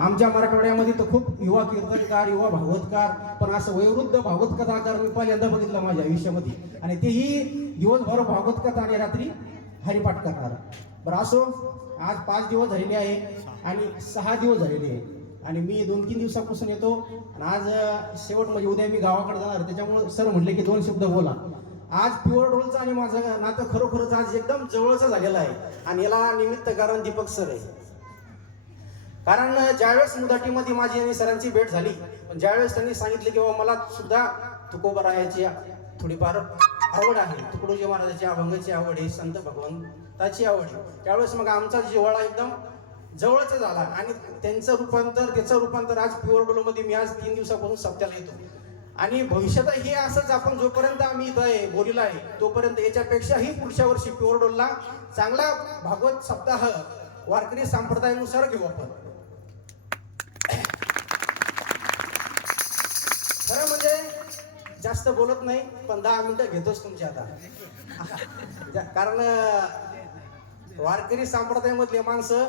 आमच्या मराठवाड्यामध्ये तर खूप युवा कीर्तनकार, युवा भागवतकार, पण असं वयोवृद्ध भागवत कथाकार मी पहिल्यांदा बघितलं माझ्या आयुष्यामध्ये. आणि तेही दिवसभर भागवत कथा आणि रात्री हरिपाठ करणार. बरं असो, आज 5 दिवस झालेले आहे आणि 6 दिवस झालेले आहे आणि मी 2-3 दिवसापासून येतो आणि आज शेवट म्हणजे उद्या मी गावाकडे जाणार. त्याच्यामुळे सर म्हटले की 2 शब्द बोला. आज प्युअर डोलचं आणि माझं नातं खरोखरच आज एकदम जवळचं झालेलं आहे आणि याला निमित्त कारण दीपक सर आहे. कारण ज्यावेळेस मुदाटीमध्ये माझी आणि सरांची भेट झाली, पण ज्यावेळेस त्यांनी सांगितले की मला सुद्धा तुकोबारायाची थोडीफार आवड आहे, तुकडोजी महाराजाची अभंगाची आवड आहे, संत भगवंताची आवड आहे, त्यावेळेस मग आमचा जिव्हाळा एकदम जवळचा झाला आणि त्याचं रूपांतर आज प्युअर डोलमध्ये मी आज 3 दिवसापासून सप्त्याला येतो. आणि भविष्यात हे असंच आपण जोपर्यंत आम्ही इथं आहे बोरीला आहे तोपर्यंत याच्यापेक्षाही पुढच्या वर्षी प्युअर डोलला चांगला भागवत सप्ताह वारकरी संप्रदायानुसार घेऊ आपण. खरं म्हणजे जास्त बोलत नाही, पण 10 मिनिटं घेतोच तुमच्या आता. कारण वारकरी संप्रदायामधले माणसं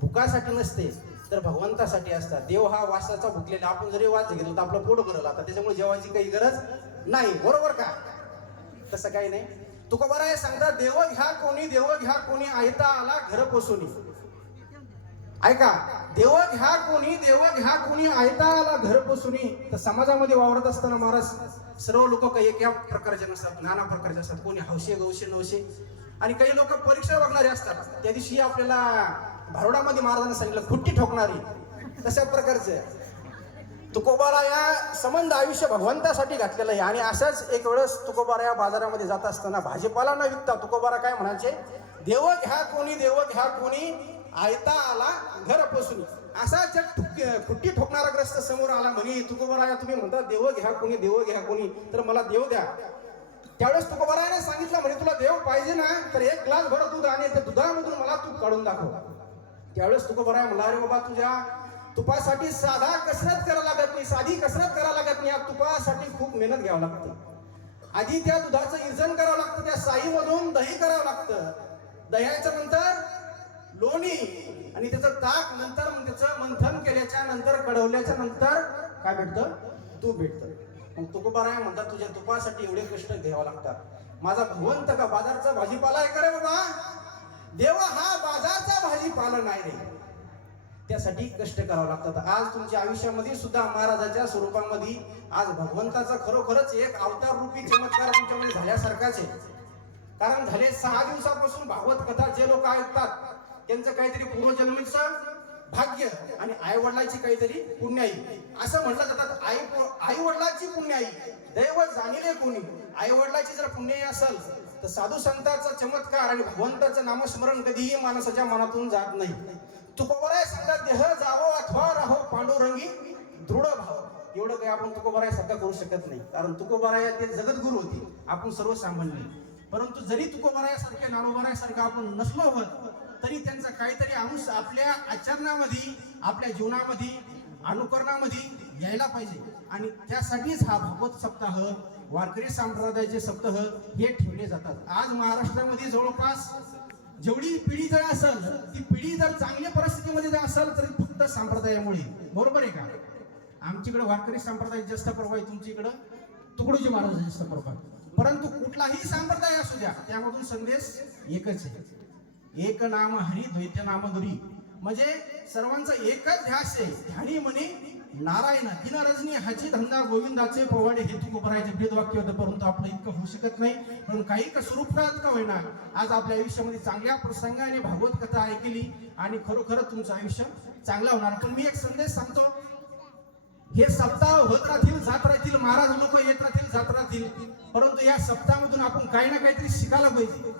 भुकासाठी नसते तर भगवंतासाठी असतात. देव हा वासाचा भुकलेला, आपण जरी वास घेतला तर आपलं पोट भरलं आता, त्याच्यामुळे जेवायची काही गरज नाही. बरोबर का? तसं काही नाही. तुकोबाराय सांगतात, देव घ्या कोणी, देव घ्या कोणी, आयता आला घर पोसुनी. ऐका, देव घ्या कोणी, देव घ्या कोणी, आयता आला घर पोसुनी. तर समाजामध्ये वावरत असताना महाराज सर्व लोक काही एका प्रकारचे नसतात, नाना प्रकारचे असतात. कोणी हौशे गौशे नवशे आणि काही लोक परीक्षा बघणारे असतात. त्या दिवशी आपल्याला भारुडामध्ये महाराजांना सांगितलं खुट्टी ठोकणारी, तशा प्रकारचे तुकोबाराया संबंध आयुष्य भगवंतासाठी घातलेलं आहे. आणि अशाच एक वेळेस तुकोबाराया बाजारामध्ये जात असताना भाजीपाला न विकता तुकोबारा काय म्हणायचे, देव घ्या कोणी, देव घ्या कोणी, आयता आला घर पोसुनी. असा जग खुट्टी ठोकणारा ग्रस्त समोर आला म्हणे, तुकोबाराया तुम्ही म्हणता देव घ्या कोणी, देव घ्या कोणी, तर मला देव द्या. त्यावेळेस तुकोबारायाने सांगितलं म्हणे, तुला देव पाहिजे ना तर 1 ग्लास भर दूध आणि त्या दुधामधून मला तूप काढून दाखव. त्यावेळेस तुकोबाराया म्हणला, अरे बाबा तुझ्या तुपासाठी साधा कसरत करावं लागत नाही, साधी कसरत करावं लागत नाही. या तुपासाठी खूप मेहनत घ्यावं लागते. आधी त्या दुधाचं इर्जन करावं लागतं, त्या साईमधून दही करावं लागतं, दह्याच्या नंतर लोणी आणि त्याचं ताक, नंतर त्याचं मंथन केल्याच्या नंतर कढवल्याच्या नंतर काय भेटतं, तूप भेटतं. मग तुकोबाराया म्हणतात, तुझ्या तुपासाठी एवढे कष्ट घ्यावं लागतात. माझा भगवंत का बाजारचा भाजीपाला आहे का रे बाबा? देवा हा बाजारचा भाजीपाला नाही रे, त्यासाठी कष्ट करावं लागतात. आज तुमच्या आयुष्यामध्ये सुद्धा महाराजाच्या स्वरूपामध्ये आज भगवंताचा खरोखरच एक अवतार रूपी चमत्कार तुमच्यामध्ये झाल्यासारखाच आहे. कारण झाले 6 दिवसापासून भागवत कथा जे लोक ऐकतात त्यांचं काहीतरी पूर्वजन्मीचं भाग्य आणि आई वडिलांची काहीतरी पुण्याई असं म्हटलं जातात. आई वडिलांची पुण्याई दैव जाणिले कोणी. आई वडिलांची जर पुण्याई असेल तर साधू संतांचा चमत्कार आणि भगवंताचं नामस्मरण कधीही माणसाच्या मनातून जात नाही. तुकोबाराय सांगतात, देह जावो अथवा राहो पांडुरंगी दृढ भाव. एवढं काही आपण तुकोबाराय सारखं करू शकत नाही, कारण तुकोबाराय ते जगद्गुरु होते, आपण सर्वसामान्य. परंतु जरी तुकोबारायासारखे नारोबारायासारखं आपण नसलो होत तरी त्यांचा काहीतरी अंश आपल्या आचरणामध्ये, आपल्या जीवनामध्ये, अनुकरणामध्ये यायला पाहिजे. आणि त्यासाठीच हा भागवत सप्ताह, वारकरी संप्रदायाचे सप्ताह हे ठेवले जातात. आज महाराष्ट्रामध्ये जवळपास जेवढी पिढी जर असेल, ती पिढी जर चांगल्या परिस्थितीमध्ये जर असेल तरी फक्त संप्रदायामुळे. बरोबर आहे का? आमच्याकडे वारकरी संप्रदाय जास्त प्रभाव आहे, तुमच्याकडं तुकडोजी महाराज जास्त प्रभाव. परंतु कुठलाही संप्रदाय असू द्या, त्यामधून संदेश एकच आहे, एक नाम हरी द्वैत नाम दुरी. म्हणजे सर्वांचा एकच ध्यास आहे, ध्यानी म्हणे नारायण दिन रजनी हाची धंदा गोविंदाचे पोवाडे. हे तुकोबारायाचे भेदवाक्य होतं, परंतु आपलं इतकं होऊ शकत नाही. पण काही का स्वरूपात का होईना आज आपल्या आयुष्यामध्ये चांगल्या प्रसंगाने भागवत कथा ऐकली आणि खरोखर तुमचं आयुष्य चांगलं होणार. पण मी एक संदेश सांगतो, हे सप्ताह होत राहतील, जात राहतील, महाराज लोक येत राहतील, जात राहतील, परंतु या सप्ताहामधून आपण काही ना काहीतरी शिकायला पाहिजे.